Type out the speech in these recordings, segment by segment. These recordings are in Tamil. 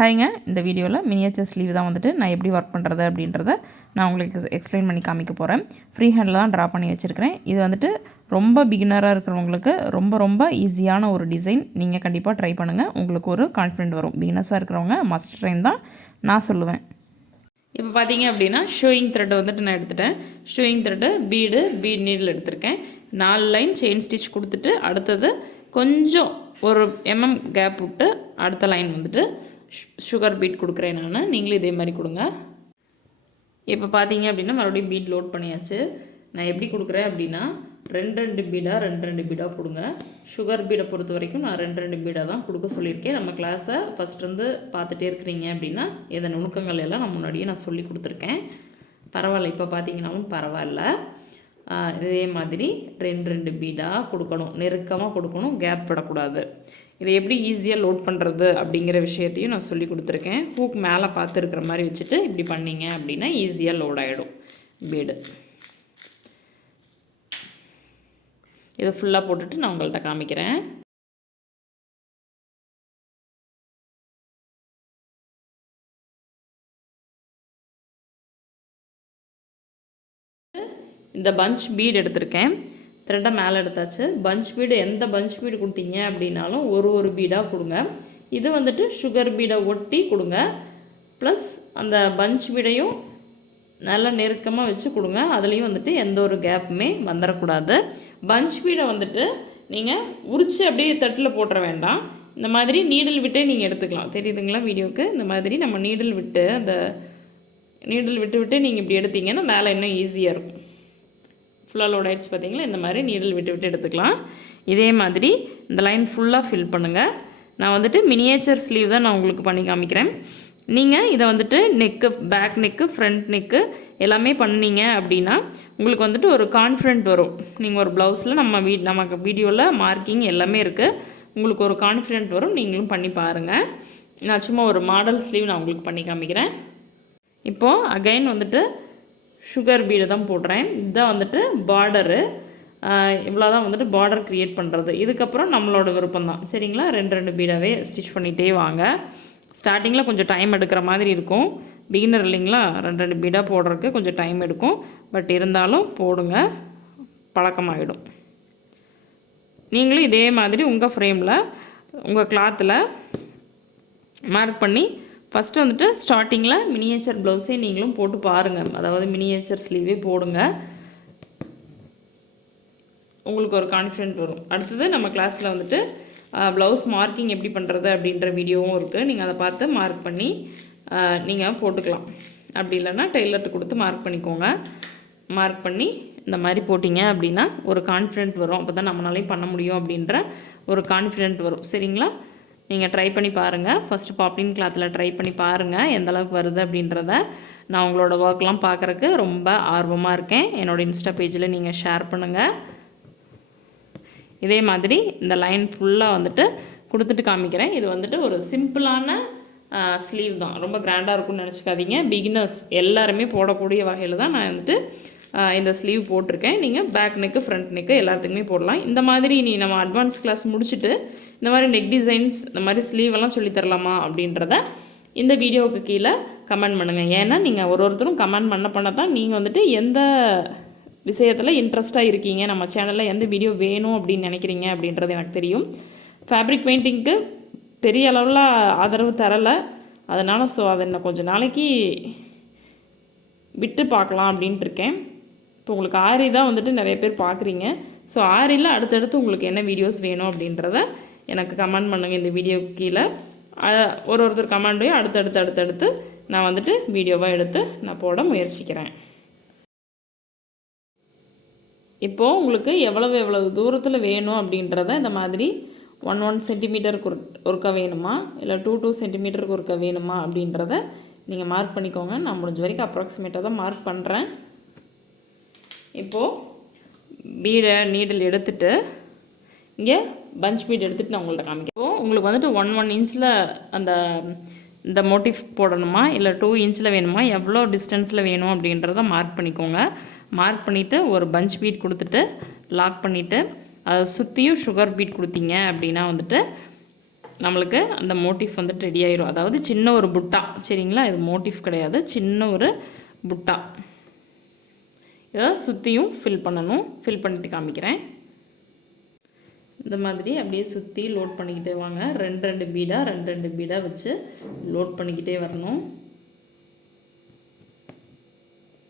ஹாய்ங்க, இந்த வீடியோவில் மினியேச்சர் ஸ்லீவ் தான் வந்துட்டு நான் எப்படி ஒர்க் பண்ணுறது அப்படின்றத நான் உங்களுக்கு எக்ஸ்பிளைன் பண்ணி காமிக்க போகிறேன். ஃப்ரீ ஹேண்டில் தான் ட்ரா பண்ணி வச்சுருக்கிறேன். இது வந்துட்டு ரொம்ப பிகினராக இருக்கிறவங்களுக்கு ரொம்ப ஈஸியான ஒரு டிசைன். நீங்கள் கண்டிப்பாக ட்ரை பண்ணுங்கள், உங்களுக்கு ஒரு கான்ஃபிடென்ட் வரும். பிகினர்ஸாக இருக்கிறவங்க மஸ்ட் ட்ரைன் தான் நான் சொல்லுவேன். இப்போ பார்த்தீங்க அப்படின்னா ஷோயிங் த்ரெட் வந்துட்டு நான் எடுத்துட்டேன். ஷோயிங் த்ரெட்டு பீட் நீடில் எடுத்திருக்கேன். 4 லைன் செயின் ஸ்டிச் கொடுத்துட்டு அடுத்தது கொஞ்சம் ஒரு கேப் விட்டு அடுத்த லைன் வந்துட்டு சுகர் பீட் கொடுக்குறேன் நான். நீங்களும் இதே மாதிரி கொடுங்க. இப்போ பார்த்தீங்க அப்படின்னா மறுபடியும் பீட் லோட் பண்ணியாச்சு. நான் எப்படி கொடுக்குறேன் அப்படின்னா ரெண்டு பீடாக கொடுங்க. சுகர் பீடை பொறுத்த வரைக்கும் நான் ரெண்டு பீடாக தான் கொடுக்க சொல்லியிருக்கேன். நம்ம கிளாஸை ஃபஸ்ட்லேருந்து பார்த்துட்டே இருக்கிறீங்க அப்படின்னா இதன் நுணுக்கங்கள் எல்லாம் நான் முன்னாடியே நான் சொல்லி கொடுத்துருக்கேன். பரவாயில்ல, இப்போ பார்த்தீங்கன்னாவும் பரவாயில்ல. இதே மாதிரி ரெண்டு பீடாக கொடுக்கணும், நெருக்கமாக கொடுக்கணும், கேப் விடக்கூடாது. இதை எப்படி ஈஸியாக லோட் பண்ணுறது அப்படிங்கிற விஷயத்தையும் நான் சொல்லி கொடுத்துருக்கேன். ஹூக் மேலே பார்த்துருக்கிற மாதிரி வச்சுட்டு இப்படி பண்ணிங்க அப்படின்னா ஈஸியாக லோட் ஆகிடும் பீடு. இதை ஃபுல்லாக போட்டுட்டு நான் உங்கள்கிட்ட காமிக்கிறேன். இந்த பஞ்ச் பீடு எடுத்திருக்கேன். த்ரெட்டை மேலே எடுத்தாச்சு. பஞ்ச் பீடு எந்த பஞ்ச் பீடு கொடுத்தீங்க அப்படின்னாலும் ஒரு பீடாக கொடுங்க. இது வந்துட்டு சுகர் பீடை ஒட்டி கொடுங்க. ப்ளஸ் அந்த பஞ்ச் பீடையும் நல்லா நெருக்கமாக வச்சு கொடுங்க. அதுலேயும் வந்துட்டு எந்த ஒரு கேப்புமே வந்துடக்கூடாது. பஞ்ச் பீடை வந்துட்டு நீங்கள் உரித்து அப்படியே தட்டில் போட்டுற வேண்டாம். இந்த மாதிரி நீடில் விட்டே நீங்கள் எடுத்துக்கலாம். தெரியுதுங்களா வீடியோவுக்கு? இந்த மாதிரி நம்ம நீடில் விட்டு நீங்கள் இப்படி எடுத்தீங்கன்னா வேலை இன்னும் ஈஸியாக இருக்கும். ஃபுல்லாக லோட் ஆகிடுச்சு பார்த்தீங்களா? இந்த மாதிரி நீடில் விட்டு எடுத்துக்கலாம். இதே மாதிரி இந்த லைன் ஃபுல்லாக ஃபில் பண்ணுங்கள். நான் வந்துட்டு மினியேச்சர் ஸ்லீவ் தான் நான் உங்களுக்கு பண்ணி காமிக்கிறேன். நீங்கள் இதை வந்துட்டு neck, back neck, front neck எல்லாமே பண்ணீங்க அப்படின்னா உங்களுக்கு வந்துட்டு ஒரு கான்ஃபிடென்ட் வரும். நீங்கள் ஒரு ப்ளவுஸில் நமக்கு வீடியோவில் மார்க்கிங் எல்லாமே இருக்குது. உங்களுக்கு ஒரு கான்ஃபிடென்ட் வரும். நீங்களும் பண்ணி பாருங்கள். நான் சும்மா ஒரு மாடல் ஸ்லீவ் நான் உங்களுக்கு பண்ணி காமிக்கிறேன். இப்போது அகைன் வந்துட்டு சுகர் பீடு தான் போடுறேன். இதுதான் வந்துட்டு பார்டரு. இவ்வளோ தான் வந்துட்டு பார்டர் க்ரியேட் பண்ணுறது. இதுக்கப்புறம் நம்மளோட விருப்பம் தான். சரிங்களா? ரெண்டு பீடாகவே ஸ்டிச் பண்ணிகிட்டே வாங்க. ஸ்டார்டிங்கில் கொஞ்சம் டைம் எடுக்கிற மாதிரி இருக்கும். பிகினர் இல்லைங்களா? ரெண்டு பீடாக போடுறதுக்கு கொஞ்சம் டைம் எடுக்கும். பட் இருந்தாலும் போடுங்க, பழக்கமாகிடும். நீங்களும் இதே மாதிரி உங்கள் ஃப்ரேமில் உங்கள் கிளாத்தில் மார்க் பண்ணி ஃபஸ்ட்டு வந்துட்டு ஸ்டார்டிங்கில் மினியேச்சர் ப்ளவுஸே நீங்களும் போட்டு பாருங்கள். அதாவது மினியேச்சர் ஸ்லீவே போடுங்க. உங்களுக்கு ஒரு கான்ஃபிடென்ட் வரும். அடுத்தது நம்ம கிளாஸில் வந்துட்டு ப்ளவுஸ் மார்க்கிங் எப்படி பண்ணுறது அப்படின்ற வீடியோவும் இருக்குது. நீங்கள் அதை பார்த்து மார்க் பண்ணி நீங்கள் போட்டுக்கலாம். அப்படி இல்லைன்னா டெய்லர்கிட்ட கொடுத்து மார்க் பண்ணிக்கோங்க. மார்க் பண்ணி இந்த மாதிரி போட்டிங்க அப்படின்னா ஒரு கான்ஃபிடென்ட் வரும். அப்போ தான் நம்மளாலையும் பண்ண முடியும் அப்படின்ற ஒரு கான்ஃபிடென்ட் வரும். சரிங்களா? நீங்கள் ட்ரை பண்ணி பாருங்கள். ஃபஸ்ட்டு பாப்ளின் கிளாத்தில் ட்ரை பண்ணி பாருங்கள் எந்த அளவுக்கு வருது அப்படின்றத. நான் உங்களோட ஒர்க்லாம் பார்க்குறக்கு ரொம்ப ஆர்வமாக இருக்கேன். என்னோடய இன்ஸ்டா பேஜில் நீங்கள் ஷேர் பண்ணுங்கள். இதே மாதிரி இந்த லைன் ஃபுல்லாக வந்துட்டு கொடுத்துட்டு காமிக்கிறேன். இது வந்துட்டு ஒரு சிம்பிளான ஸ்லீவ் தான். ரொம்ப கிராண்டாக இருக்கும்னு நினச்சிக்காதீங்க. பிகினர்ஸ் எல்லாருமே போடக்கூடிய வகையில் தான் நான் வந்துட்டு இந்த ஸ்லீவ் போட்டிருக்கேன். நீங்கள் பேக் நெக்கு, ஃப்ரண்ட் நெக்கு எல்லாத்துக்குமே போடலாம். இந்த மாதிரி நம்ம அட்வான்ஸ் கிளாஸ் முடிச்சுட்டு இந்த மாதிரி நெக் டிசைன்ஸ், இந்த மாதிரி ஸ்லீவெல்லாம் சொல்லித்தரலாமா அப்படின்றத இந்த வீடியோவுக்கு கீழே கமெண்ட் பண்ணுங்கள். ஏன்னா நீங்கள் ஒருத்தரும் கமெண்ட் பண்ண தான் நீங்கள் வந்துட்டு எந்த விஷயத்தில் இன்ட்ரெஸ்ட்டாக இருக்கீங்க, நம்ம சேனலில் எந்த வீடியோ வேணும் அப்படின்னு நினைக்கிறீங்க அப்படின்றது எனக்கு தெரியும். ஃபேப்ரிக் பெயிண்டிங்க்கு பெரிய அளவில் ஆதரவு தரலை. அதனால் அதை இன்னும் கொஞ்சம் நாளைக்கு விட்டு பார்க்கலாம் அப்படின்ட்டு இருக்கேன். இப்போ உங்களுக்கு ஆரி தான் வந்துட்டு நிறைய பேர் பார்க்குறீங்க. ஸோ ஆரியில் அடுத்தடுத்து உங்களுக்கு என்ன வீடியோஸ் வேணும் அப்படின்றத எனக்கு கமெண்ட் பண்ணுங்கள். இந்த வீடியோ கீழே ஒருத்தர் கமெண்ட்டையும் அடுத்தடுத்து நான் வந்துட்டு வீடியோவாக எடுத்து நான் போட முயற்சிக்கிறேன். இப்போது உங்களுக்கு எவ்வளவு தூரத்தில் வேணும் அப்படின்றத இந்த மாதிரி 1 சென்டிமீட்டருக்கு ஒருக்கா வேணுமா, இல்லை 2 சென்டிமீட்டருக்கு ஒருக்கா வேணுமா அப்படின்றத நீங்கள் மார்க் பண்ணிக்கோங்க. நான் முடிஞ்ச வரைக்கும் அப்ராக்சிமேட்டாக தான் மார்க் பண்ணுறேன். இப்போது பீடை நீடில் எடுத்துகிட்டு இங்கே பஞ்ச் பீட் எடுத்துகிட்டு நான் உங்கள்கிட்ட காமிக்கிறேன். இப்போது உங்களுக்கு வந்துட்டு 1 இன்ச்சில் இந்த மோட்டிவ் போடணுமா, இல்லை 2 இன்ச்சில் வேணுமா, எவ்வளோ டிஸ்டன்ஸில் வேணும் அப்படின்றத மார்க் பண்ணிக்கோங்க. மார்க் பண்ணிவிட்டு ஒரு பஞ்ச் பீட் கொடுத்துட்டு லாக் பண்ணிவிட்டு அதை சுற்றியும் சுகர் பீட் கொடுத்தீங்க அப்படின்னா வந்துட்டு நம்மளுக்கு அந்த மோட்டிஃப் வந்துட்டு ரெடி ஆயிரும். அதாவது சின்ன ஒரு புட்டா, சரிங்களா? இது மோட்டிஃப் கிடையாது, சின்ன ஒரு புட்டா. இதை சுற்றியும் ஃபில் பண்ணணும். ஃபில் பண்ணிவிட்டு காமிக்கிறேன். இந்த மாதிரி அப்படியே சுற்றி லோட் பண்ணிக்கிட்டே வாங்க. 2 பீடாக வச்சு லோட் பண்ணிக்கிட்டே வரணும்.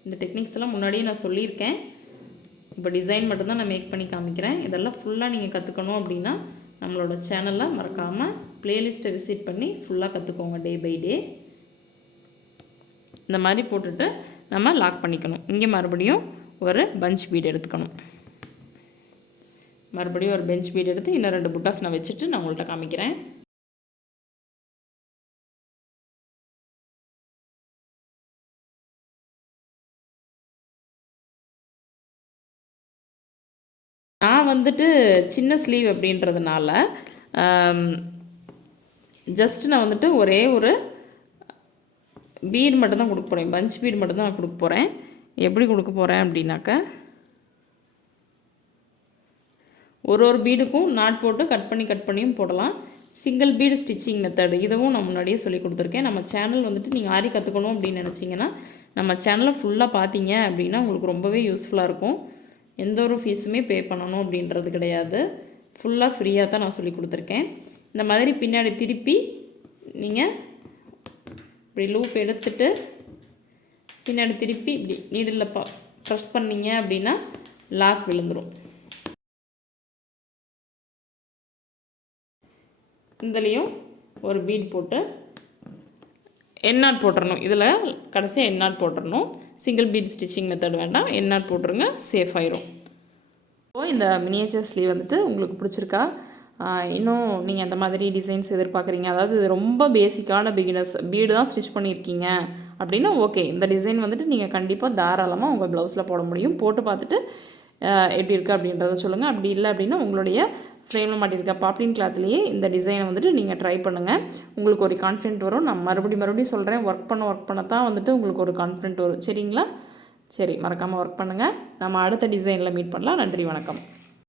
இந்த டெக்னிக்ஸ் எல்லாம் முன்னாடியே நான் சொல்லியிருக்கேன். இப்போ டிசைன் மட்டும்தான் நான் மேக் பண்ணி காமிக்கிறேன். இதெல்லாம் ஃபுல்லாக நீங்கள் கற்றுக்கணும் அப்படின்னா நம்மளோட சேனலில் மறக்காமல் ப்ளேலிஸ்ட்டை விசிட் பண்ணி ஃபுல்லாக கற்றுக்கோங்க. டே பை டே இந்த மாதிரி போட்டுட்டு நம்ம லாக் பண்ணிக்கணும். இங்கே மறுபடியும் ஒரு பஞ்ச் பீட் எடுத்துக்கணும். மறுபடியும் ஒரு பெஞ்ச் பீட் எடுத்து இன்னும் 2 புட்டாஸ் நான் வச்சுட்டு நான் உங்கள்கிட்ட காமிக்கிறேன். நான் வந்துட்டு சின்ன ஸ்லீவ் அப்படின்றதுனால ஜஸ்ட் நான் வந்துட்டு ஒரே ஒரு பீட் மட்டும் தான் கொடுக்க போகிறேன். பஞ்ச் பீட் மட்டும் தான் நான் கொடுக்க போகிறேன். எப்படி கொடுக்க போகிறேன் அப்படின்னாக்கா, ஒரு பீடுக்கும் நாட் போட்டு கட் பண்ணியும் போடலாம். சிங்கிள் பீடு ஸ்டிச்சிங் மெத்தடு இதுவும் நான் முன்னாடியே சொல்லி கொடுத்துருக்கேன். நம்ம சேனல் வந்துட்டு நீங்கள் ஆரி கற்றுக்கணும் அப்படின்னு நினச்சிங்கன்னா நம்ம சேனலை ஃபுல்லாக பார்த்தீங்க அப்படின்னா உங்களுக்கு ரொம்பவே யூஸ்ஃபுல்லாக இருக்கும். எந்த ஒரு ஃபீஸுமே பே பண்ணணும் அப்படின்றது கிடையாது. ஃபுல்லாக ஃப்ரீயாக தான் நான் சொல்லி கொடுத்துருக்கேன். இந்த மாதிரி பின்னாடி திருப்பி நீங்கள் இப்படி லூப் எடுத்துட்டு பின்னாடி திருப்பி இப்படி நீடில் ப்ரெஸ் பண்ணிங்க அப்படின்னா லாக் விழுந்துடும். இதுலேயும் ஒரு பீட் போட்டு எண்ணாட் போட்டுறணும். இதில் கடைசியாக எண்ணாட் போட்டுறணும். சிங்கிள் பீட் ஸ்டிச்சிங் மெத்தட் வேண்டாம், எண்ணாட் போட்டுருங்க, சேஃப் ஆயிரும். இப்போது இந்த மினியேச்சர் ஸ்லீவ் வந்துட்டு உங்களுக்கு பிடிச்சிருக்கா? இன்னும் நீங்கள் அந்த மாதிரி டிசைன்ஸ் எதிர்பார்க்குறீங்க, அதாவது இது ரொம்ப பேசிக்கான பிகினர்ஸ் பீடு தான் ஸ்டிச் பண்ணியிருக்கீங்க அப்படின்னா ஓகே, இந்த டிசைன் வந்துட்டு நீங்கள் கண்டிப்பாக தாராளமாக உங்கள் ப்ளவுஸில் போட முடியும். போட்டு பார்த்துட்டு எப்படி இருக்குது அப்படின்றத சொல்லுங்கள். அப்படி இல்லை அப்படின்னா உங்களுடைய ஃப்ரேமில் மாட்டியிருக்க பாப்ளின் கிளாத்லேயே இந்த டிசைனை வந்துட்டு நீங்கள் ட்ரை பண்ணுங்கள். உங்களுக்கு ஒரு கான்ஃபிடென்ட் வரும். நான் மறுபடியும் சொல்கிறேன், ஒர்க் பண்ண தான் வந்துட்டு உங்களுக்கு ஒரு கான்ஃபிடென்ட் வரும். சரிங்களா? சரி, மறக்காமல் ஒர்க் பண்ணுங்கள். நம்ம அடுத்த டிசைனில் மீட் பண்ணலாம். நன்றி, வணக்கம்.